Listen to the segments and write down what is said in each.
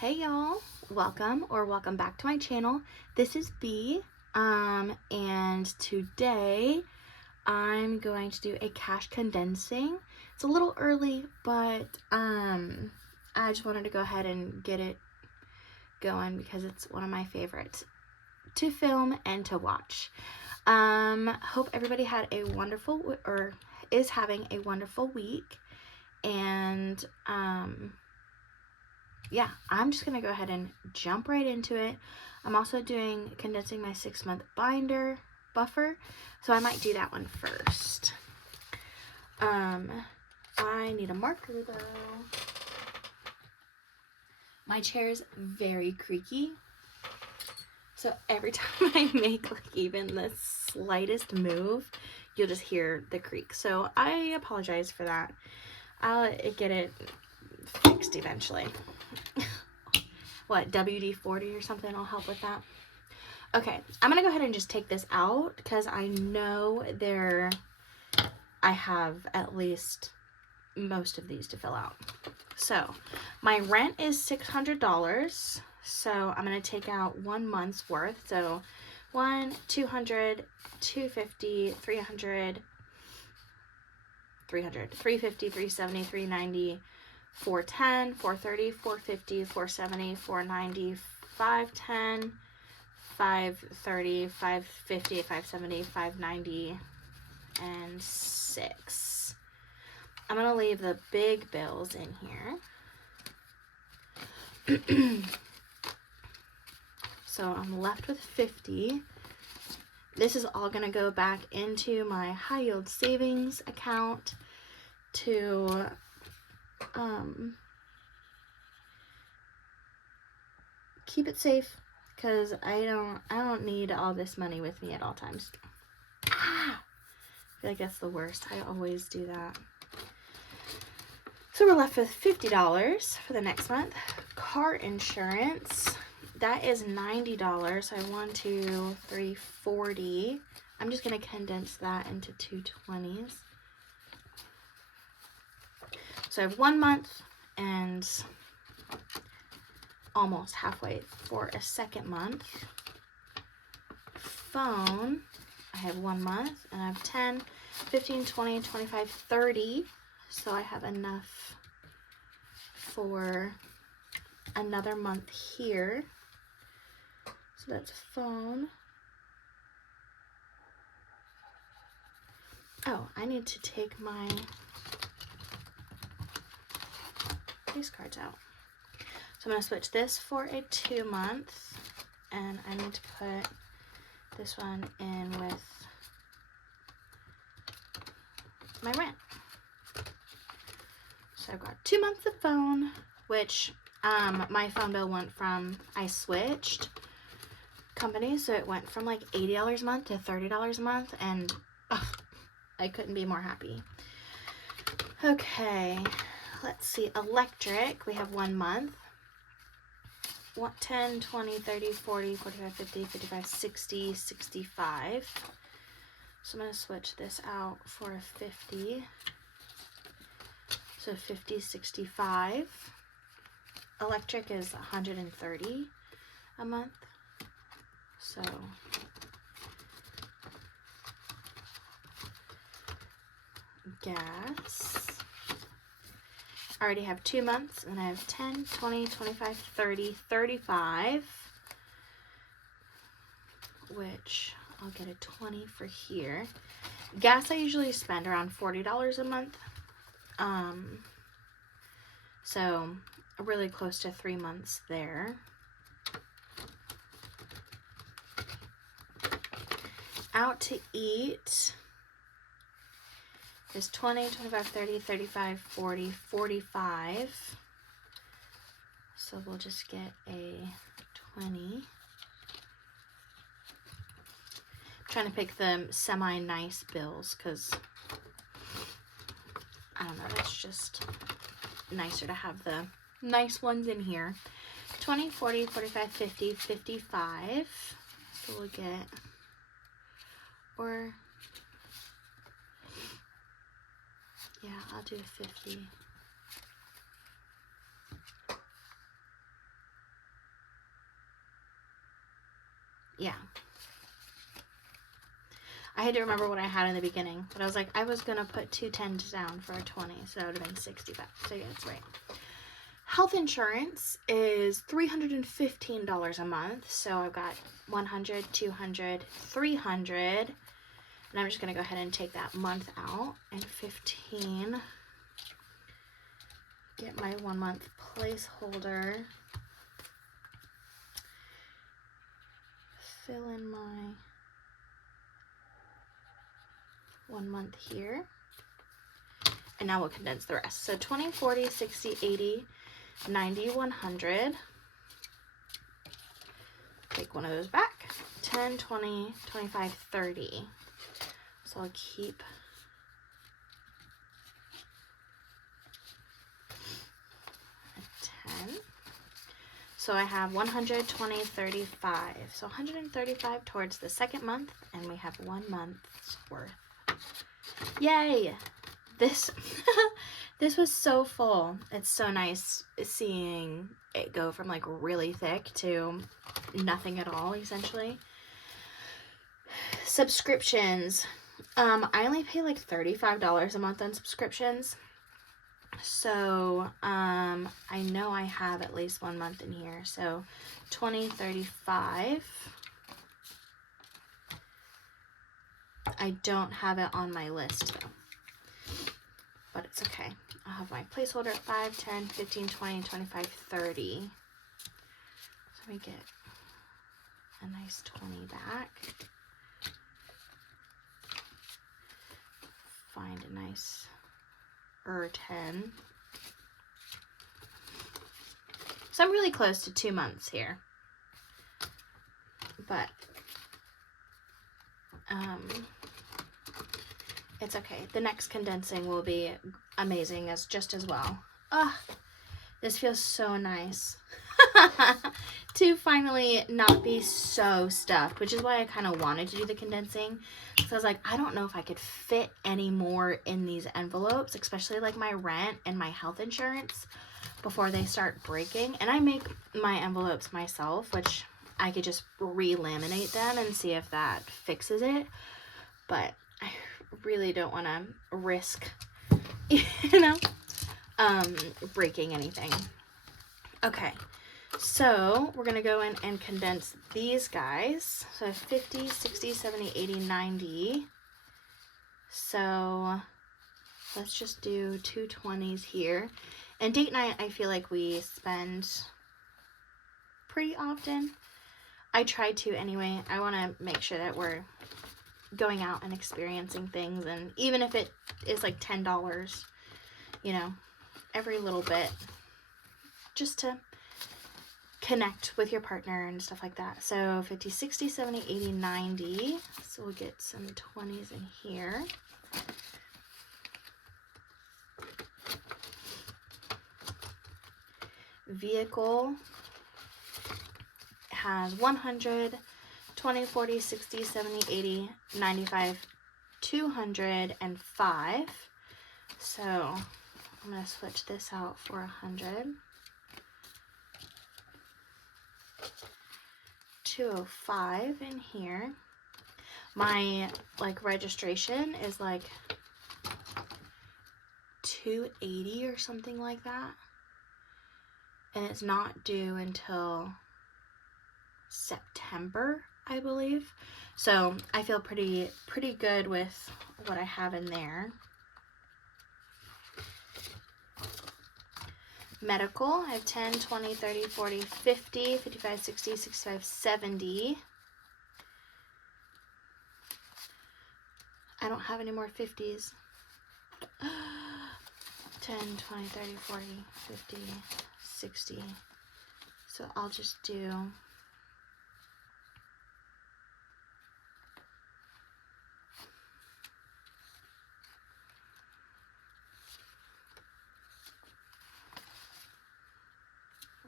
Hey y'all, welcome back to my channel. This is B, and today I'm going to do a cash condensing. It's a little early, but I just wanted to go ahead and get it going because it's one of my favorites to film and to watch. Hope everybody had a wonderful or is having a wonderful week, and yeah, I'm just gonna go ahead and jump right into it. I'm also condensing my 6-month binder buffer, so I might do that one first. I need a marker though. My chair is very creaky, so every time I make like even the slightest move, you'll just hear the creak. So I apologize for that. I'll get it fixed eventually. What, WD-40 or something will help with that. Okay, I'm gonna go ahead and just take this out because I know I have at least most of these to fill out. So my rent is $600, so I'm gonna take out 1 month's worth. So 1, 200, 250, 300, 350, 370, 390, 410, 430, 450, 470, 490, 510, 530, 550, 570, 590, and 6. I'm gonna leave the big bills in here. So I'm left with 50. This is all gonna go back into my high yield savings account to keep it safe, because I don't need all this money with me at all times. I feel like that's the worst. I always do that. So we're left with $50 for the next month. Car insurance, that is $90. So I 1, 2, 3, 40. I'm just gonna condense that into 220s. So I have 1 month and almost halfway for a second month. Phone, I have 1 month and I have 10, 15, 20, 25, 30. So I have enough for another month here. So that's phone. Oh, I need to take my face cards out. So I'm going to switch this for a 2 month, and I need to put this one in with my rent. So I've got 2 months of phone, which my phone bill went from, I switched companies, so it went from like $80 a month to $30 a month, and I couldn't be more happy. Okay, let's see, electric, we have 1 month. 10, 20, 30, 40, 45, 50, 55, 60, 65. So I'm going to switch this out for a 50. So 50, 65. Electric is 130 a month. So gas. I already have 2 months, and I have 10, 20, 25, 30, 35, which I'll get a 20 for here. Gas I usually spend around $40 a month, so really close to 3 months there. Out to eat is 20, 25, 30, 35, 40, 45. So we'll just get a 20. I'm trying to pick the semi-nice bills because, I don't know, it's just nicer to have the nice ones in here. 20, 40, 45, 50, 55. So we'll get, or yeah, I'll do 50. yeah. I had to remember what I had in the beginning, but I was like, I was going to put 210 down for a 20, so it would have been 65. So yeah, that's right. Health insurance is $315 a month, so I've got 100, 200, 300, and I'm just going to go ahead and take that month out, and 15, get my 1 month placeholder, fill in my 1 month here, and now we'll condense the rest. So 20, 40, 60, 80, 90, 100. Take one of those back. 10, 20, 25, 30. So I'll keep a 10. So I have 120, 35. So 135 towards the second month, and we have 1 month's worth. Yay! This this was so full. It's so nice seeing it go from like really thick to nothing at all, essentially. Subscriptions. I only pay like $35 a month on subscriptions. So I know I have at least 1 month in here. So 20, 35. I don't have it on my list though, but it's okay. I'll have my placeholder at 5, 10, 15, 20, 25, 30. So we get a nice 20 back. Find a nice 10. So I'm really close to 2 months here, but it's okay. The next condensing will be amazing just as well. This feels so nice to finally not be so stuffed, which is why I kind of wanted to do the condensing. So I was like, I don't know if I could fit any more in these envelopes, especially like my rent and my health insurance before they start breaking. And I make my envelopes myself, which I could just re-laminate them and see if that fixes it. But I really don't want to risk, breaking anything. Okay, so we're going to go in and condense these guys. So 50, 60, 70, 80, 90. So let's just do 2 20s here. And date night, I feel like we spend pretty often. I try to anyway. I want to make sure that we're going out and experiencing things, and even if it is like $10, every little bit, just to connect with your partner and stuff like that. So 50, 60, 70, 80, 90. So we'll get some 20s in here. Vehicle has 100, 20, 40, 60, 70, 80, 95, 205. So I'm going to switch this out for 100. 205 in here. My registration is like 280 or something like that. And it's not due until September, I believe. So I feel pretty good with what I have in there. Medical, I have 10, 20, 30, 40, 50, 55, 60, 65, 70. I don't have any more 50s. 10, 20, 30, 40, 50, 60. So I'll just do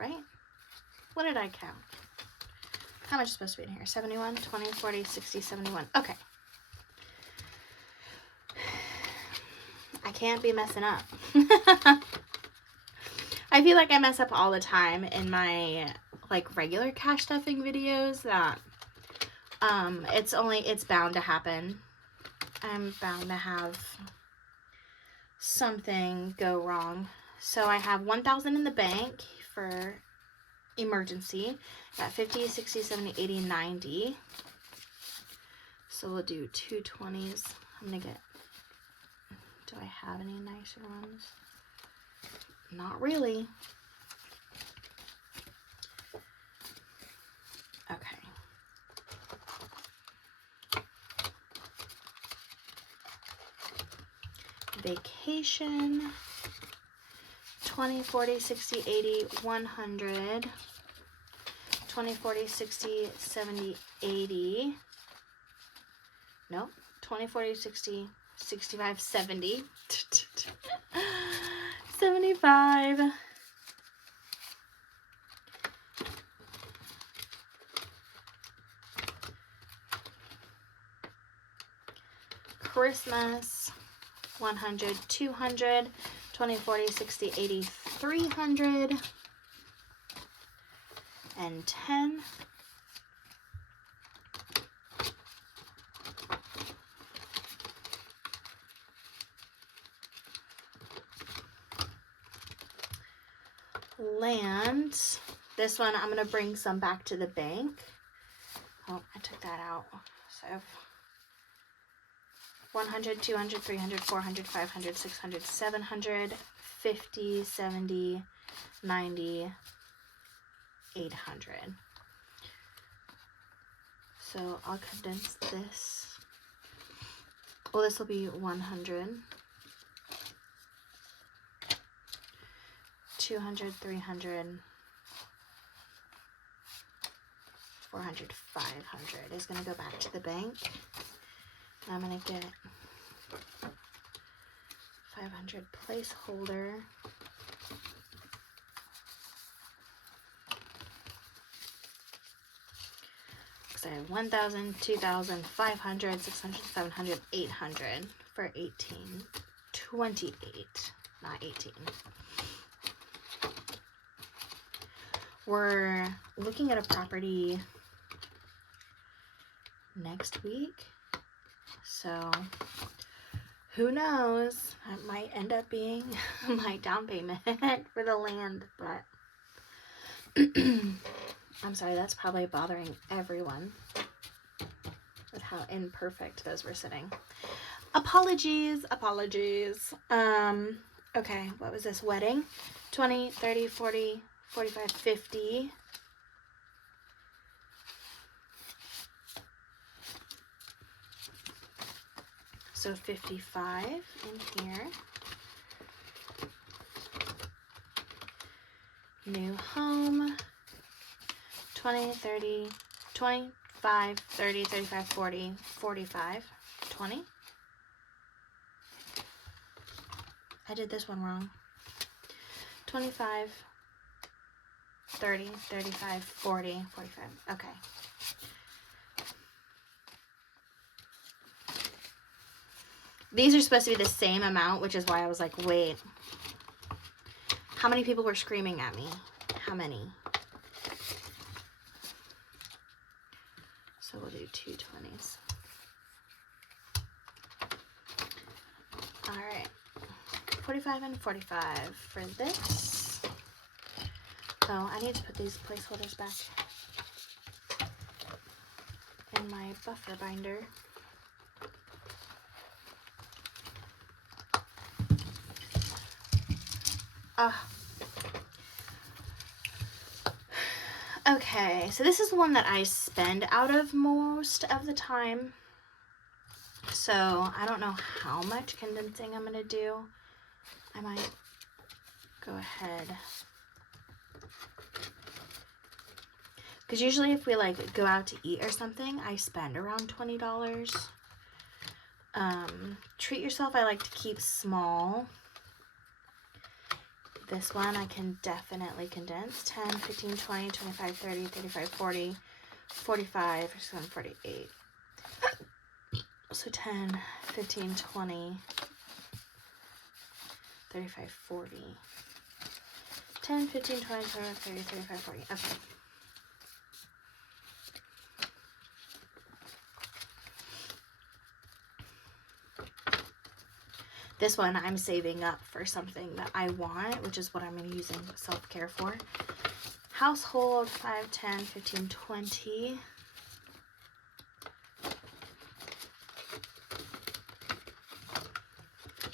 right? What did I count? How much is supposed to be in here? 71, 20, 40, 60, 71. Okay. I can't be messing up. I feel like I mess up all the time in my regular cash stuffing videos, that It's bound to happen. I'm bound to have something go wrong. So I have 1,000 in the bank for emergency. Got 50, 60, 70, 80, 90. So we'll do 2 20s. I'm gonna get, do I have any nicer ones? Not really. Okay. Vacation, 20, 40, 60, 80, 100, 20, 40, 60, 70, 80, nope, 20, 40, 60, 65, 70, 75, Christmas, 100, 200, 20, 40, 60, 80, 300, and 10. Land. This one, I'm going to bring some back to the bank. Oh, I took that out. So 100, 200, 300, 400, 500, 600, 700, 50, 70, 90, 800. So I'll condense this. Well, this will be 100, 200, 300, 400, 500 is going to go back to the bank. I'm going to get 500 placeholder. Because I have 1,000, 2,000, 500, 600, 700, 800 for 18. 28, not 18. We're looking at a property next week. So who knows? That might end up being my down payment for the land, but I'm sorry, that's probably bothering everyone with how imperfect those were sitting. Apologies. Okay, what was this? Wedding? 20, 30, 40, 45, 50. So 55 in here. New home. 20, 30, 25, 30, 35, 40, 45, 20. I did this one wrong. 25, 30, 35, 40, 45. Okay. These are supposed to be the same amount, which is why I was like, wait. How many people were screaming at me? How many? So we'll do 2 20s. All right. 45 and 45 for this. Oh, I need to put these placeholders back in my buffer binder. Okay, so this is the one that I spend out of most of the time. So I don't know how much condensing I'm going to do. I might go ahead. Because usually if we like go out to eat or something, I spend around $20. Treat yourself, I like to keep small. This one I can definitely condense. 10, 15, 20, 25, 30, 35, 40, 45, 47, 48. So 10, 15, 20, 35, 40. 10, 15, 20, 25, 30, 35, 40. Okay. This one I'm saving up for something that I want, which is what I'm going to use in self-care for. Household, 5, 10, 15, 20.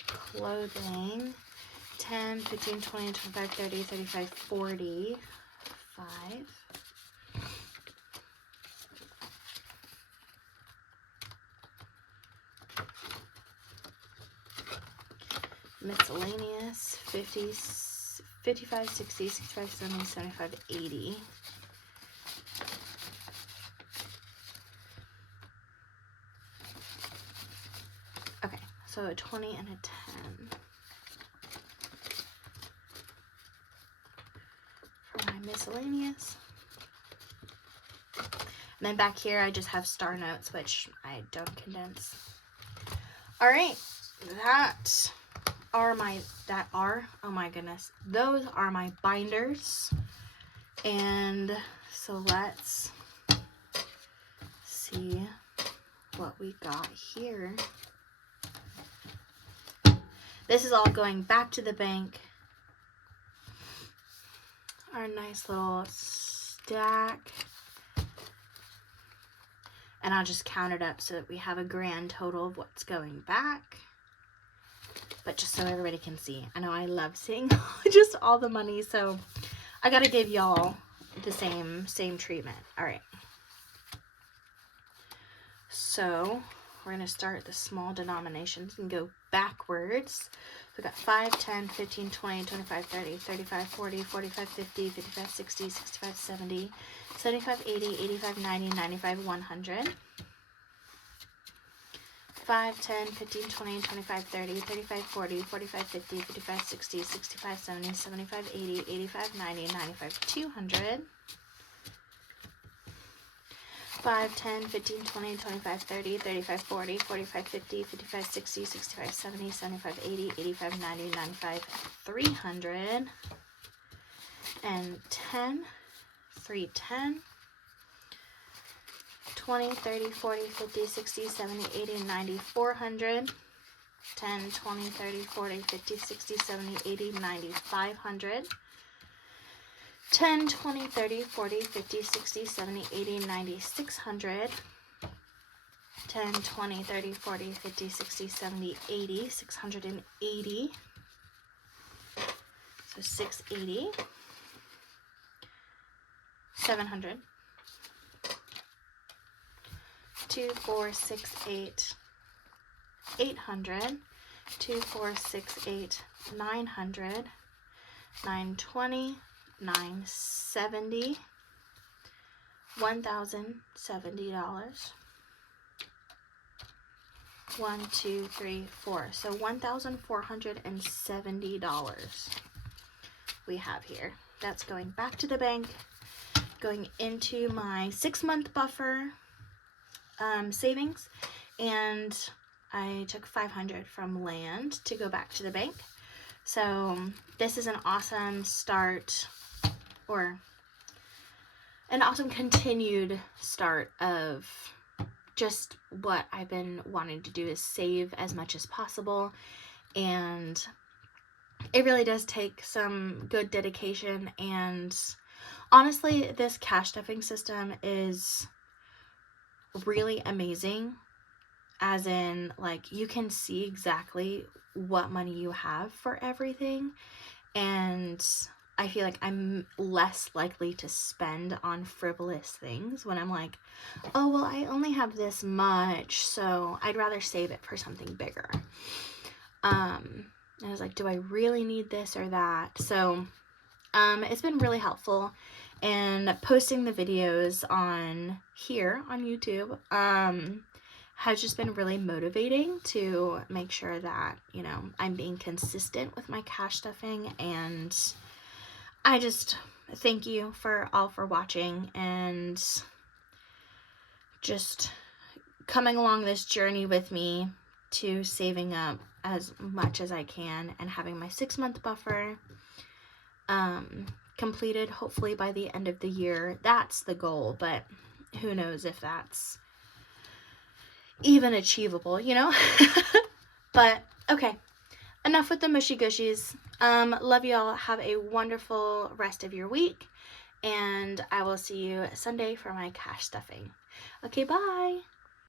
Clothing, 10, 15, 20, 25, 30, 35, 40. 5. Miscellaneous, 50, 55, 60, 65, 70, 75, 80. Okay, so a 20 and a 10. For my miscellaneous. And then back here I just have star notes, which I don't condense. Alright, oh my goodness, those are my binders. And so let's see what we got here. This is all going back to the bank. Our nice little stack. And I'll just count it up so that we have a grand total of what's going back. But just so everybody can see. I know I love seeing just all the money, so I gotta give y'all the same treatment. Alright. So we're gonna start the small denominations and go backwards. So we got 5, 10, 15, 20, 25, 30, 35, 40, 45, 50, 55, 60, 65, 70, 75, 80, 85, 90, 95, 100. 5, 10, 15, 20, 25, 30, 35, 40, 45, 50, 55, 60, 65, 70, 75, 80, 85, 90, 95, 200. 5, 10, 15, 20, 25, 30, 35, 40, 45, 50, 55, 60, 65, 70, 75, 80, 85, 90, 95, 300. And 10, 3, 10. 20, 30, 40, 50, 60, 70, 80, 90, 400. 10, 20, 30, 40, 50, 60, 70, 80, 90, 500. 10, 20, 30, 40, 50, 60, 70, 80, 90, 600. 10, 20, 30, 40, 50, 60, 70, 80, 680. So 680. 700. 2, 4, 6, 8, 800. 2, 4, 6, 8, 900. 920. 970. $1,070. 1, 2, 3, 4. So $1,470 we have here. That's going back to the bank, going into my 6-month buffer savings, and I took $500 from land to go back to the bank. So this is an awesome start, or an awesome continued start of just what I've been wanting to do, is save as much as possible. And it really does take some good dedication, and honestly, this cash stuffing system is really amazing, as in, like, you can see exactly what money you have for everything, and I feel like I'm less likely to spend on frivolous things when I'm like, oh, well, I only have this much, so I'd rather save it for something bigger. And I was like, do I really need this or that? So it's been really helpful, and posting the videos on here on YouTube has just been really motivating to make sure that, you know, I'm being consistent with my cash stuffing. And I just thank you for watching and just coming along this journey with me to saving up as much as I can and having my 6-month buffer completed hopefully by the end of the year. That's the goal, but who knows if that's even achievable, you know? But okay, enough with the mushy gushies. Love you all. Have a wonderful rest of your week, and I will see you Sunday for my cash stuffing. Okay, bye.